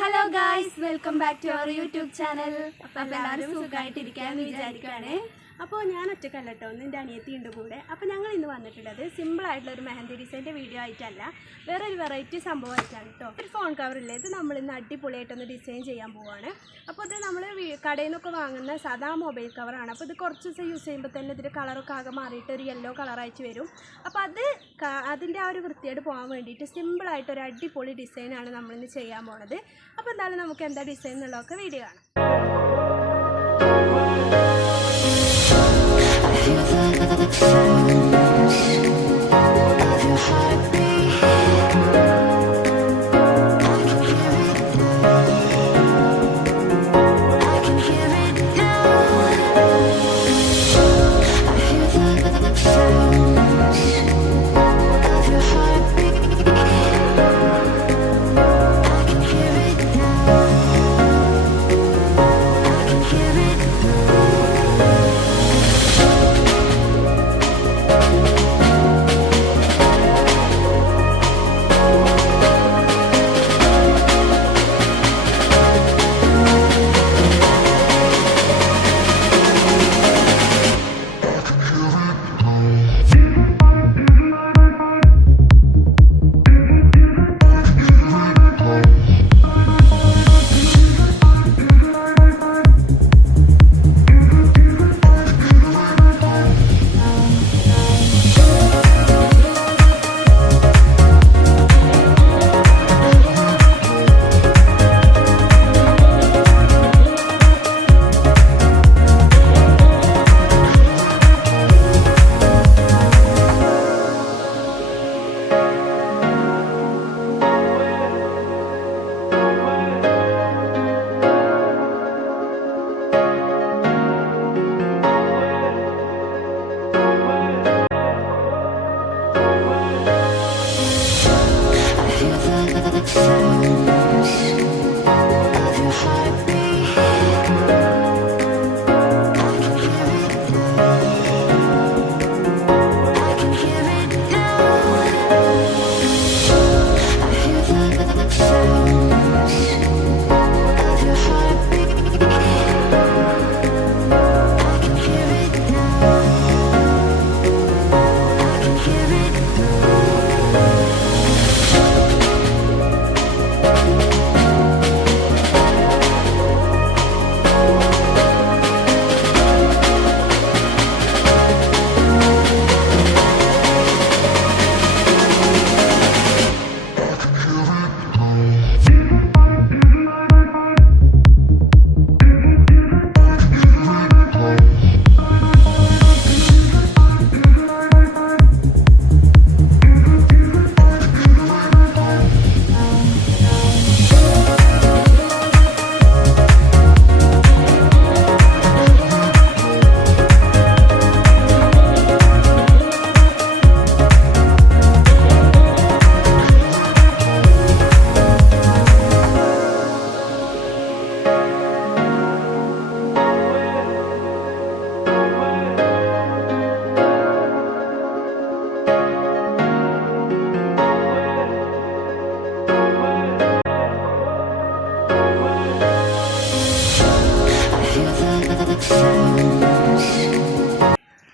Hello guys, welcome back to our YouTube channel. എല്ലാവരും സുഖമായിട്ടിരിക്കാമെന്ന് വിചാരിക്കുകയാണ്. അപ്പോൾ ഞാൻ ഒറ്റക്കല്ല കേട്ടോ, എൻ്റെ അനിയത്തിയുണ്ട് കൂടെ. അപ്പോൾ ഞങ്ങൾ ഇന്ന് വന്നിട്ടുള്ളത് സിമ്പിളായിട്ടുള്ളൊരു മെഹന്തി ഡിസൈൻ്റെ വീഡിയോ ആയിട്ടല്ല, വേറൊരു വെറൈറ്റി സംഭവമായിട്ടാണ് കേട്ടോ. ഒരു ഫോൺ കവറില്ലേ, ഇത് നമ്മളിന്ന് അടിപൊളിയായിട്ടൊന്ന് ഡിസൈൻ ചെയ്യാൻ പോവുകയാണ്. അപ്പോൾ ഇത് നമ്മൾ കടയിൽ നിന്നൊക്കെ വാങ്ങുന്ന സാധാ മൊബൈൽ കവറാണ്. അപ്പോൾ ഇത് കുറച്ച് ദിവസം യൂസ് ചെയ്യുമ്പോൾ തന്നെ ഇതിൻ്റെ കളറൊക്കെ ആകെ മാറിയിട്ട് ഒരു യെല്ലോ കളറായിട്ട് വരും. അപ്പോൾ അതിൻ്റെ ആ ഒരു വൃത്തിയായിട്ട് പോകാൻ വേണ്ടിയിട്ട് സിമ്പിളായിട്ടൊരു അടിപൊളി ഡിസൈനാണ് നമ്മളിന്ന് ചെയ്യാൻ പോണത്. അപ്പോൾ എന്തായാലും നമുക്ക് എന്താ ഡിസൈൻ എന്നുള്ളതൊക്കെ വീഡിയോ കാണാം.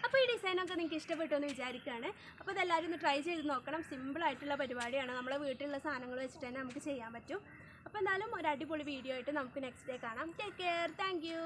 അപ്പോൾ ഈ ഡിസൈനൊക്കെ നിങ്ങൾക്ക് ഇഷ്ടപ്പെട്ടു എന്ന് വിചാരിക്കുകയാണ്. അപ്പോൾ ഇതെല്ലാവരും ഒന്ന് ട്രൈ ചെയ്ത് നോക്കണം. സിമ്പിളായിട്ടുള്ള പരിപാടിയാണ്, നമ്മളെ വീട്ടിലുള്ള സാധനങ്ങൾ വെച്ചിട്ട് തന്നെ നമുക്ക് ചെയ്യാൻ പറ്റും. അപ്പോൾ എന്തായാലും ഒരു അടിപൊളി വീഡിയോ ആയിട്ട് നമുക്ക് നെക്സ്റ്റ് ഡേ കാണാം. Take care, thank you.